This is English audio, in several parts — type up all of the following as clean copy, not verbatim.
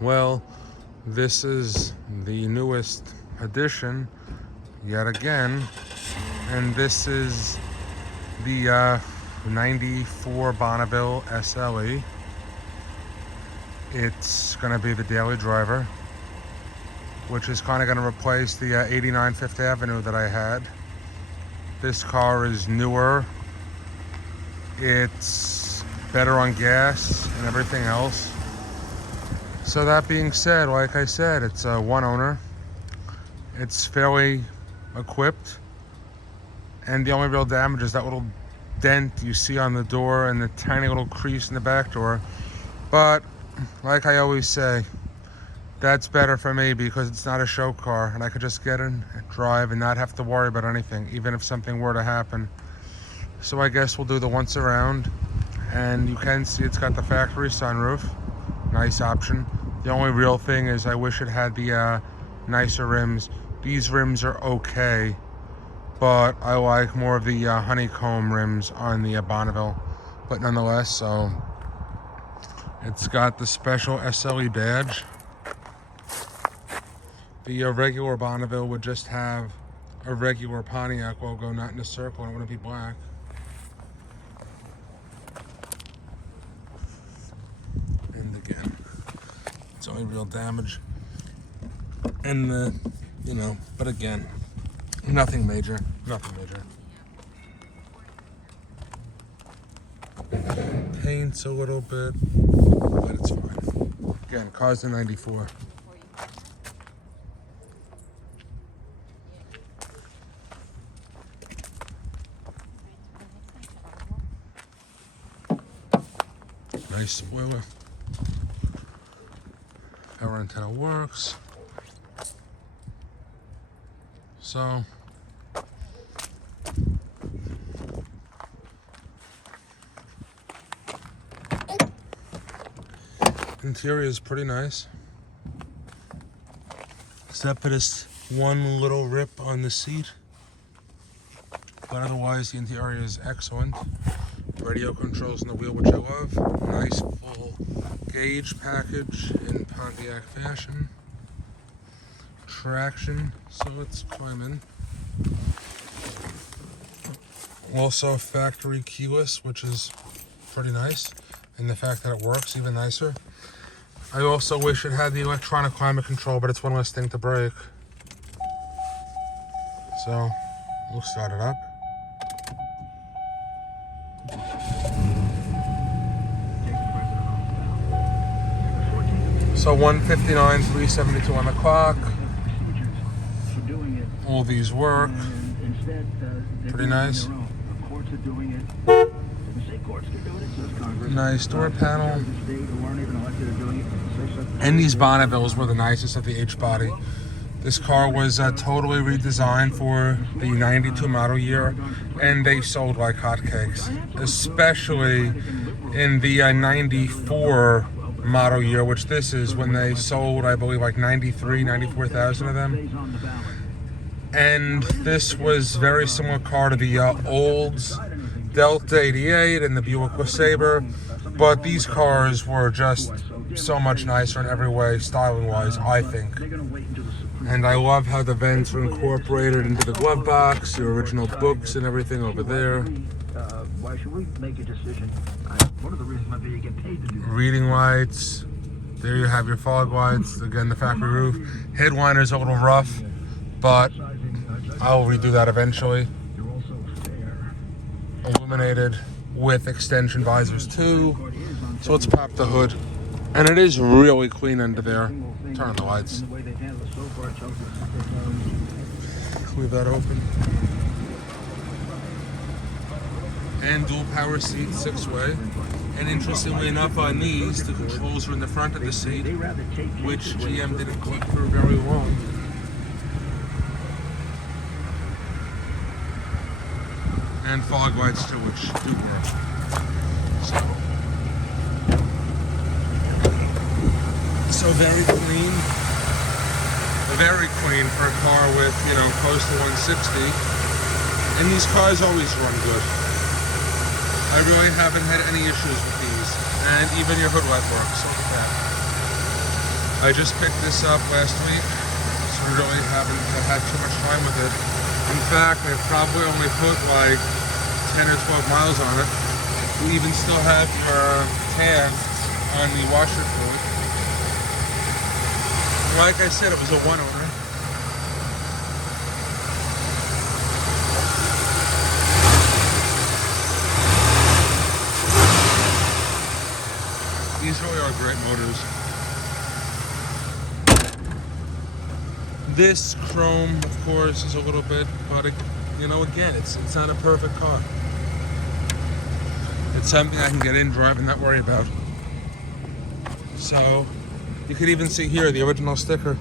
Well, this is the newest edition, yet again, and this is the 94 Bonneville SLE. It's going to be the daily driver, which is kind of going to replace the 89 Fifth Avenue that I had. This car is newer, it's better on gas and everything else. So that being said, like I said, it's a one owner. It's fairly equipped. And the only real damage is that little dent you see on the door and the tiny little crease in the back door. But like I always say, that's better for me because it's not a show car and I could just get in, drive, and not have to worry about anything, even if something were to happen. So I guess we'll do the once around. And you can see it's got the factory sunroof. Nice option. The only real thing is I wish it had the nicer rims. These rims are okay, but I like more of the honeycomb rims on the Bonneville. But nonetheless, so it's got the special SLE badge. The regular Bonneville would just have a regular Pontiac logo, not in a circle, and it wouldn't be black. And again, it's only real damage. And but again, nothing major, nothing major. Paint's a little bit, but it's fine. Again, car's a 94. Nice spoiler. Power antenna works. So interior is pretty nice, except for this one little rip on the seat. But otherwise, the interior is excellent. Radio controls on the wheel, which I love. Nice full gauge package in Pontiac fashion. Traction, so let's climb in. Also factory keyless, which is pretty nice. And the fact that it works, even nicer. I also wish it had the electronic climate control, but it's one less thing to break. So we'll start it up. So 159, 372 on the clock. All these work. Pretty nice. Nice door panel. And these Bonnevilles were the nicest of the H-body. This car was totally redesigned for the 92 model year, and they sold like hotcakes, especially in the 94 model year, which this is, when they sold, I believe, like 94,000 of them. And this was very similar car to the Olds Delta 88 and the Buick LeSabre, but these cars were just so much nicer in every way, styling-wise, I think. And I love how the vents were incorporated into the glove box, the original books and everything over there. Why should we make a decision? One of the reasons maybe you get paid to do that. Reading lights. There you have your fog lights. Again, the factory roof. Headliner's a little rough, but I'll redo that eventually. Illuminated with extension visors too. So let's pop the hood. And it is really clean under there. Turn on the lights. Leave that open. And dual power seat, 6-way. And interestingly enough, on these, the controls are in the front of the seat, which GM didn't keep for very long. And fog lights too, which do work. So very clean. Very clean for a car with, close to 160. And these cars always run good. I really haven't had any issues with these. And even your hood light works. Look at that. I just picked this up last week, so I really haven't had too much time with it. In fact, I've probably only put like 10 or 12 miles on it. You even still have your tag on the washer fluid. Like I said, it was a one owner. These really are great motors. This chrome, of course, is a little bit, but you know, again, it's not a perfect car. It's something I can get in, drive, and not worry about. So, you could even see here the original sticker,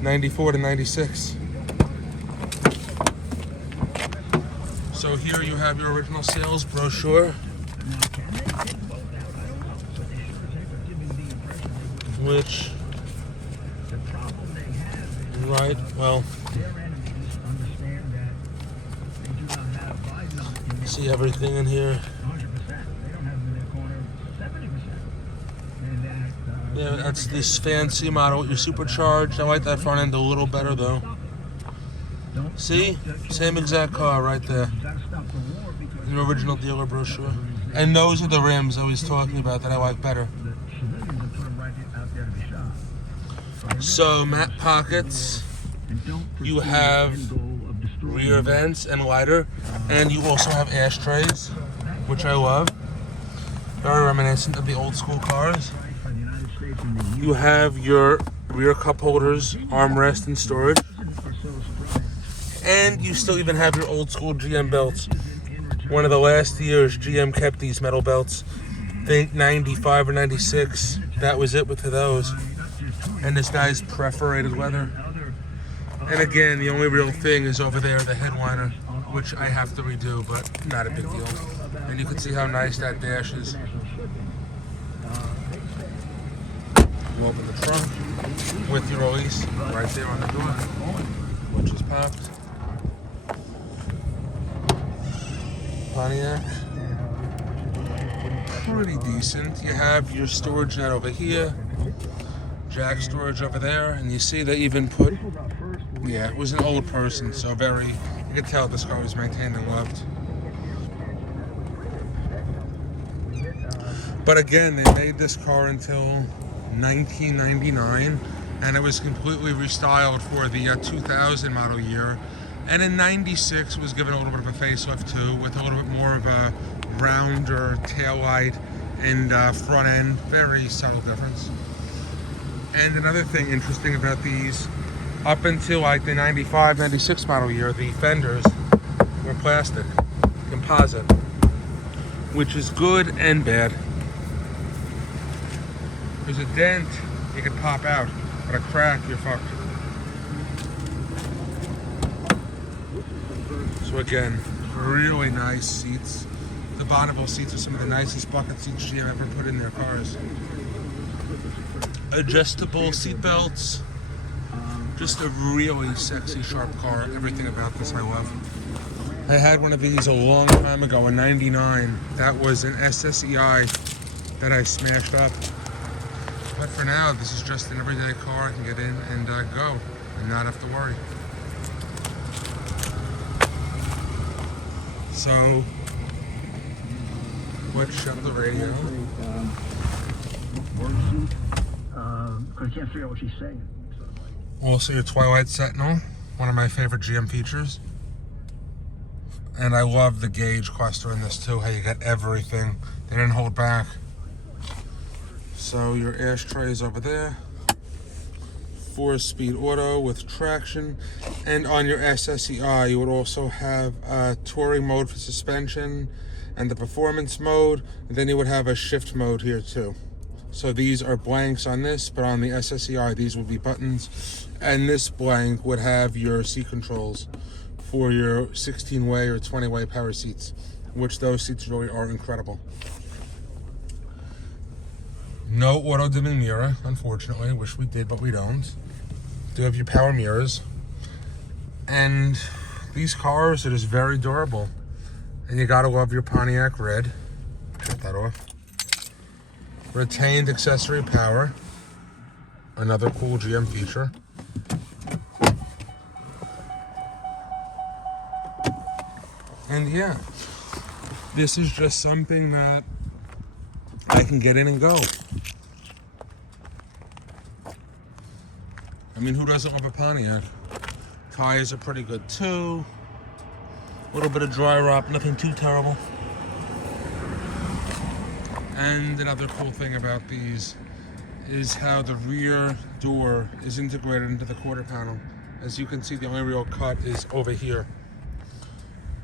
94 to 96. So here you have your original sales brochure, which, right, well, see everything in here. Yeah, that's this fancy model, your supercharged. I like that front end a little better though. See? Same exact car right there. The original dealer brochure. And those are the rims I was talking about that I like better. So, matte pockets. You have rear vents and lighter. And you also have ashtrays, which I love. Very reminiscent of the old school cars. You have your rear cup holders, armrest, and storage. And you still even have your old school GM belts. One of the last years, GM kept these metal belts. I think 95 or 96. That was it with those. And this guy's perforated leather. And again, the only real thing is over there, the headliner, which I have to redo, but not a big deal. And you can see how nice that dash is. You open the trunk with your release right there on the door, which is popped. Pontiac, pretty decent. You have your storage net over here, jack storage over there, and you see they even put, yeah, it was an old person, so you could tell this car was maintained and loved. But again, they made this car until 1999, and it was completely restyled for the 2000 model year. And in 96 was given a little bit of a facelift too, with a little bit more of a rounder taillight and front end. Very subtle difference. And another thing interesting about these, up until like the 95, 96 model year, the fenders were plastic, composite, which is good and bad. There's a dent, you can pop out, but a crack, you're fucked. So again, really nice seats. The Bonneville seats are some of the nicest bucket seats GM ever put in their cars. Adjustable seat belts. Just a really sexy, sharp car. Everything about this I love. I had one of these a long time ago in '99. That was an SSEI that I smashed up. But for now, this is just an everyday car I can get in and go and not have to worry. So, let's shut the radio. I can't figure out what she's saying. Also, your Twilight Sentinel, one of my favorite GM features. And I love the gauge cluster in this too, how you got everything. They didn't hold back. So your ashtray is over there. 4-speed auto with traction. And on your SSEI, you would also have a touring mode for suspension and the performance mode. And then you would have a shift mode here too. So these are blanks on this, but on the SSEI, these will be buttons. And this blank would have your seat controls for your 16-way or 20-way power seats, which those seats really are incredible. No auto-dimming mirror, unfortunately. Wish we did, but we don't. Do have your power mirrors. And these cars are just very durable. And you gotta love your Pontiac red. Shut that off. Retained accessory power. Another cool GM feature. And yeah, this is just something that I can get in and go. I mean, who doesn't love a Pontiac? Tires are pretty good too. A little bit of dry rot, nothing too terrible. And another cool thing about these is how the rear door is integrated into the quarter panel. As you can see, the only real cut is over here.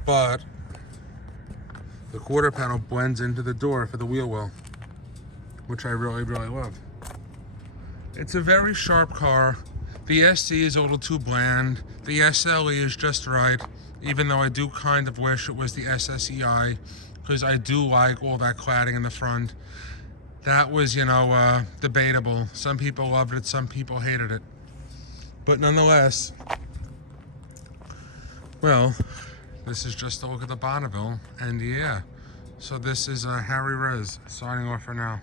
But the quarter panel blends into the door for the wheel well, which I really, really love. It's a very sharp car. The SC is a little too bland. The SLE is just right, even though I do kind of wish it was the SSEI, because I do like all that cladding in the front. That was, you know, debatable. Some people loved it, some people hated it. But nonetheless, well, this is just a look at the Bonneville, and yeah. So this is Harry Rez signing off for now.